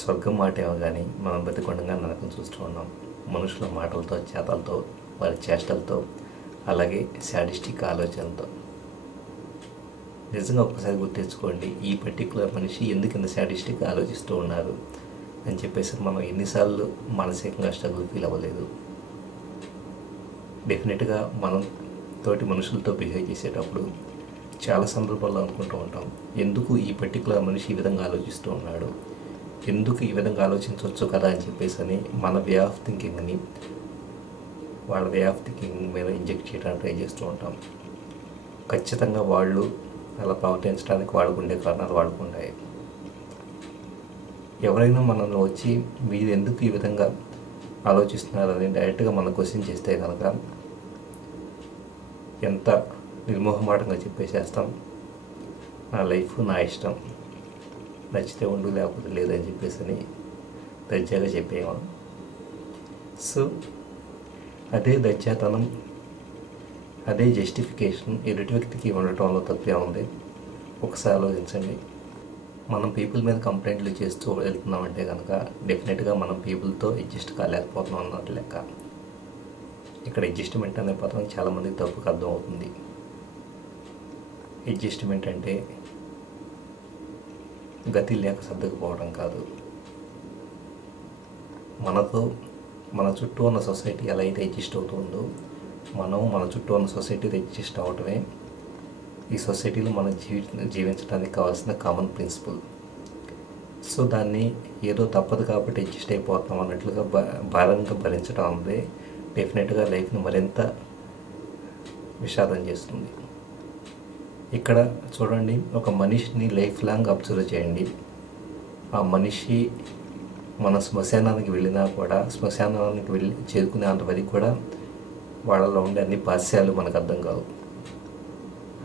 స్వర్గం మాటేమో కానీ మనం బతికొండగా నరకం చూస్తూ ఉన్నాం. మనుషుల మాటలతో చేతలతో వారి చేష్టలతో అలాగే శాడిస్టిక్ ఆలోచనలతో నిజంగా ఒక్కసారి గుర్తించుకోండి ఈ పర్టికులర్ మనిషి ఎందుకు ఇంత శాడిస్టిక్ ఆలోచిస్తూ ఉన్నారు అని చెప్పేసి మనం ఎన్నిసార్లు మానసికంగా స్ట్రగుల్ ఫీల్ అవ్వలేదు. డెఫినెట్గా మనం తోటి మనుషులతో బిహేవ్ చేసేటప్పుడు చాలా సందర్భాల్లో అనుకుంటూ ఉంటాం ఎందుకు ఈ పర్టికులర్ మనిషి ఈ విధంగా ఆలోచిస్తూ ఉన్నాడు? ఎందుకు ఈ విధంగా ఆలోచించవచ్చు కదా అని చెప్పేసి అని మన వే ఆఫ్ థింకింగ్ని వాళ్ళ వే ఆఫ్ థింకింగ్ మీద ఇంజెక్ట్ చేయడానికి ట్రై చేస్తూ ఉంటాం. ఖచ్చితంగా వాళ్ళు అలా ప్రవర్తించడానికి వాడుకుండే కారణాలు వాడుకుంటాయి. ఎవరైనా మనల్ని వచ్చి మీరు ఎందుకు ఈ విధంగా ఆలోచిస్తున్నారని డైరెక్ట్గా మనం క్వశ్చన్ చేస్తే కనుక ఎంత నిర్మోహమాటంగా చెప్పేసేస్తాం. నా లైఫ్ నా ఇష్టం. నచ్చితే ఉండు లేకపోతే లేదని చెప్పేసి అని దర్జాగా చెప్పేవాళ్ళం సో అదే దర్జాతనం అదే జస్టిఫికేషన్ ఎదుటి వ్యక్తికి ఉండటంలో తప్పే ఉంది. ఒకసారి ఆలోచించండి. మనం పీపుల్ మీద కంప్లైంట్లు చేస్తూ వెళ్తున్నామంటే కనుక డెఫినెట్గా మనం పీపుల్తో అడ్జస్ట్ కాలేకపోతున్నాం అన్నట్టు లెక్క. ఇక్కడ అడ్జస్ట్మెంట్ అనే పదం చాలామందికి తప్పుకు అర్థం అవుతుంది అడ్జస్ట్మెంట్ అంటే గతి లేక సర్దుకుపోవడం కాదు. మనతో మన చుట్టూ ఉన్న సొసైటీ ఎలా అయితే అడ్జస్ట్ అవుతుందో మనం మన చుట్టూ ఉన్న సొసైటీతో అడ్జస్ట్ అవటమే ఈ సొసైటీలో మనం జీవి జీవించడానికి కావాల్సిన కామన్ ప్రిన్సిపల్ సో దాన్ని ఏదో తప్పదు కాబట్టి అడ్జస్ట్ అయిపోతాం అన్నట్లుగా భా భారంగా భరించడం అనేది డెఫినెట్గా లైఫ్ని మరింత విషాదం చేస్తుంది. ఇక్కడ చూడండి ఒక మనిషిని లైఫ్ లాంగ్ అబ్జర్వ్ చేయండి. ఆ మనిషి మన శ్మశానానికి వెళ్ళినా కూడా శ్మశానానికి వెళ్ళి చేరుకునేంత వరకు కూడా వాళ్ళలో ఉండే అన్ని పాస్యాలు మనకు అర్థం కావు.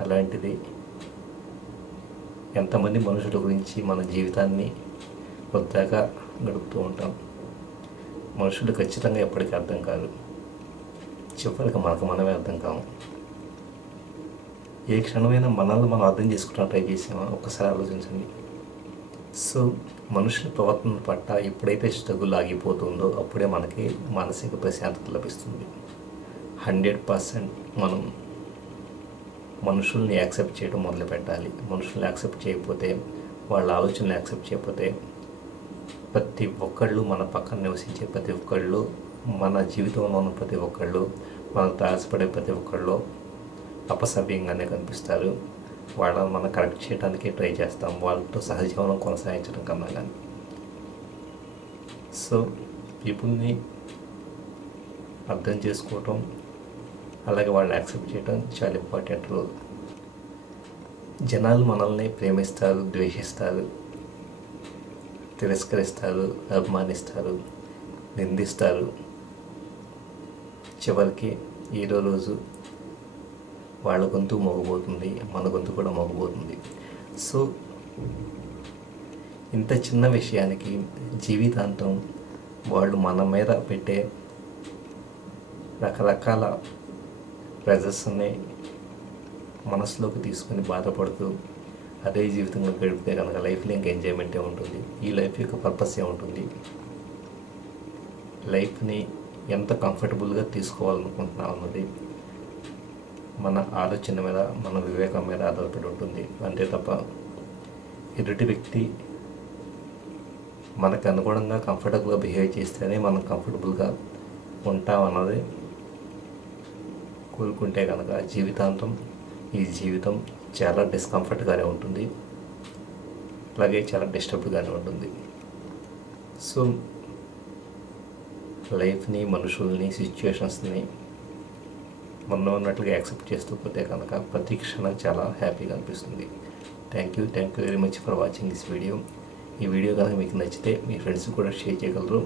అలాంటిది ఎంతమంది మనుషుల గురించి మన జీవితాన్ని వృద్ధాగా గడుపుతూ ఉంటాం? మనుషులు ఖచ్చితంగా ఎప్పటికీ అర్థం కాదు చివరికి మనకు మనమే అర్థం కాము ఏ క్షణమైనా మనల్ని మనం అర్థం చేసుకున్న ట్రై చేసామా? ఒక్కసారి ఆలోచించండి. సో మనుషుల ప్రవర్తన పట్ల ఎప్పుడైతే స్ట్రగుల్ ఆగిపోతుందో అప్పుడే మనకి మానసిక ప్రశాంతత లభిస్తుంది. హండ్రెడ్ పర్సెంట్ మనం మనుషుల్ని యాక్సెప్ట్ చేయడం మొదలు పెట్టాలి. మనుషుల్ని యాక్సెప్ట్ చేయకపోతే వాళ్ళ ఆలోచనలు యాక్సెప్ట్ చేయకపోతే ప్రతి ఒక్కళ్ళు మన పక్కన నివసించే ప్రతి ఒక్కళ్ళు మన జీవితంలో ఉన్న ప్రతి ఒక్కళ్ళు మనకు తారసపడే ప్రతి ఒక్కళ్ళు అపసవ్యంగానే కనిపిస్తారు. వాళ్ళని మనం కరెక్ట్ చేయడానికే ట్రై చేస్తాం. వాళ్ళతో సహజీవనం కొనసాగించడం కన్నా కానీ సో పీపుల్ని అర్థం చేసుకోవటం అలాగే వాళ్ళని యాక్సెప్ట్ చేయడం చాలా ఇంపార్టెంట్ రోల్ జనాలు మనల్ని ప్రేమిస్తారు ద్వేషిస్తారు తిరస్కరిస్తారు అభిమానిస్తారు నిందిస్తారు. చివరికి ఈరోజు రోజు వాళ్ళ గొంతు మోగబోతుంది మన గొంతు కూడా మోగబోతుంది. సో ఇంత చిన్న విషయానికి జీవితాంతం వాళ్ళు మన మీద పెట్టే రకరకాల ప్రెజర్స్ని మనసులోకి తీసుకొని బాధపడుతూ అదే జీవితంలో గడిపితే కనుక లైఫ్లో ఇంకా ఎంజాయ్మెంటే ఉంటుంది ఈ లైఫ్ యొక్క పర్పస్ ఏముంటుంది లైఫ్ని ఎంత కంఫర్టబుల్గా తీసుకోవాలనుకుంటున్నాం అన్నది మన ఆలోచన మీద మన వివేకం మీద ఆధారపడి ఉంటుంది. అంతే తప్ప ఎదుటి వ్యక్తి మనకు అనుగుణంగా కంఫర్టబుల్గా బిహేవ్ చేస్తేనే మనం కంఫర్టబుల్గా ఉంటాం అన్నది కోరుకుంటే కనుక జీవితాంతం ఈ జీవితం చాలా డిస్కంఫర్ట్గానే ఉంటుంది. అలాగే చాలా డిస్టర్బ్గానే ఉంటుంది. సో లైఫ్ని మనుషుల్ని సిచ్యువేషన్స్ని మొన్న ఉన్నట్లుగా యాక్సెప్ట్ చేస్తూ పోతే కనుక ప్రతి క్షణం చాలా హ్యాపీగా అనిపిస్తుంది. Thank you thank you very much for watching this video ఈ వీడియో కనుక మీకు నచ్చితే మీ ఫ్రెండ్స్ కూడా షేర్ చేయగలరు.